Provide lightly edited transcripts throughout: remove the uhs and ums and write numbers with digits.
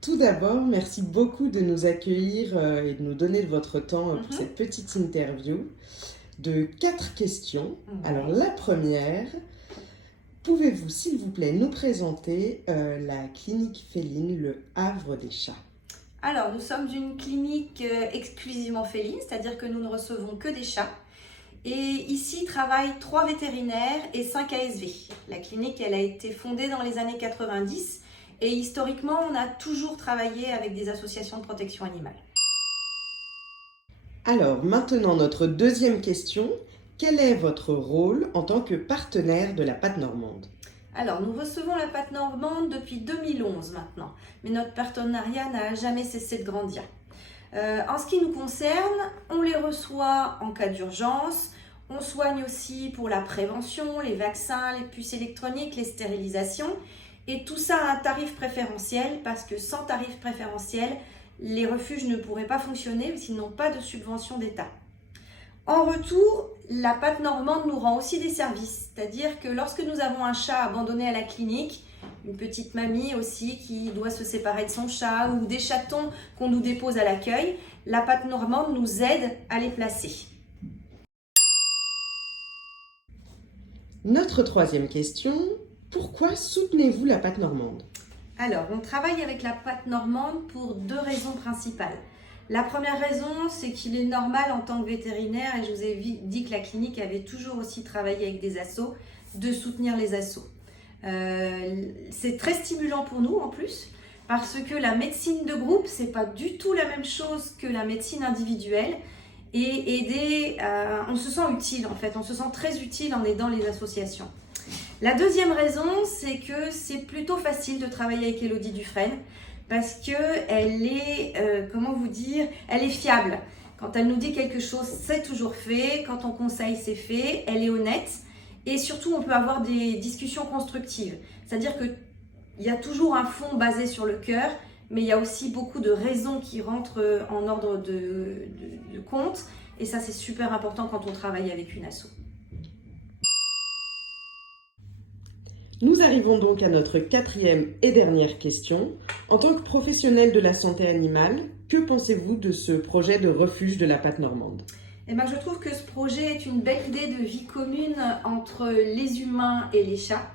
Tout d'abord, merci beaucoup de nous accueillir et de nous donner de votre temps pour cette petite interview de 4 questions. Alors, la première, pouvez-vous, s'il vous plaît, nous présenter la clinique féline Le Havre des Chats? Alors, nous sommes une clinique exclusivement féline, c'est-à-dire que nous ne recevons que des chats. Et ici travaillent 3 vétérinaires et 5 ASV. La clinique, elle a été fondée dans les années 90 et historiquement, on a toujours travaillé avec des associations de protection animale. Alors, maintenant, notre deuxième question. Quel est votre rôle en tant que partenaire de la pâte normande? Alors, nous recevons la pâte normande depuis 2011 maintenant, mais notre partenariat n'a jamais cessé de grandir. En ce qui nous concerne, on les reçoit en cas d'urgence, on soigne aussi pour la prévention, les vaccins, les puces électroniques, les stérilisations, et tout ça à un tarif préférentiel, parce que sans tarif préférentiel, les refuges ne pourraient pas fonctionner s'ils n'ont pas de subvention d'État. En retour, la pâte normande nous rend aussi des services, c'est-à-dire que lorsque nous avons un chat abandonné à la clinique, une petite mamie aussi qui doit se séparer de son chat ou des chatons qu'on nous dépose à l'accueil, la pâte normande nous aide à les placer. Notre troisième question, pourquoi soutenez-vous la pâte normande? Alors, on travaille avec la pâte normande pour 2 raisons principales. La première raison, c'est qu'il est normal en tant que vétérinaire, et je vous ai dit que la clinique avait toujours aussi travaillé avec des assos, de soutenir les assos. C'est très stimulant pour nous en plus, parce que la médecine de groupe, c'est pas du tout la même chose que la médecine individuelle. Et on se sent utile en fait, on se sent très utile en aidant les associations. La deuxième raison, c'est que c'est plutôt facile de travailler avec Élodie Dufresne parce qu'elle est, elle est fiable. Quand elle nous dit quelque chose, c'est toujours fait. Quand on conseille, c'est fait. Elle est honnête. Et surtout, on peut avoir des discussions constructives. C'est-à-dire qu'il y a toujours un fond basé sur le cœur, mais il y a aussi beaucoup de raisons qui rentrent en ordre de compte. Et ça, c'est super important quand on travaille avec une asso. Nous arrivons donc à notre 4e et dernière question. En tant que professionnel de la santé animale, que pensez-vous de ce projet de refuge de la pâte normande? Eh ben, je trouve que ce projet est une belle idée de vie commune entre les humains et les chats.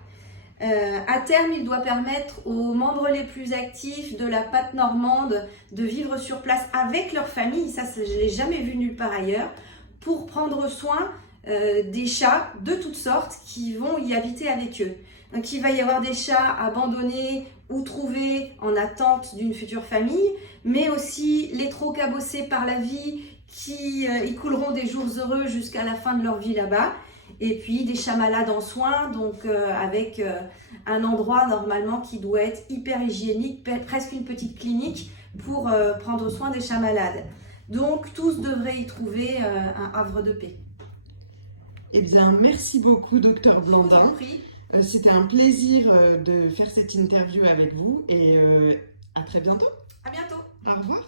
À terme, il doit permettre aux membres les plus actifs de la pâte normande de vivre sur place avec leur famille, ça je ne l'ai jamais vu nulle part ailleurs, pour prendre soin des chats de toutes sortes qui vont y habiter avec eux. Donc il va y avoir des chats abandonnés ou trouvés en attente d'une future famille, mais aussi les trop cabossés par la vie qui y couleront des jours heureux jusqu'à la fin de leur vie là-bas. Et puis des chats malades en soins, donc avec un endroit normalement qui doit être hyper hygiénique, presque une petite clinique pour prendre soin des chats malades. Donc tous devraient y trouver un havre de paix. Eh bien, merci beaucoup, Docteur Blandin. C'était un plaisir de faire cette interview avec vous et à très bientôt. À bientôt. Au revoir.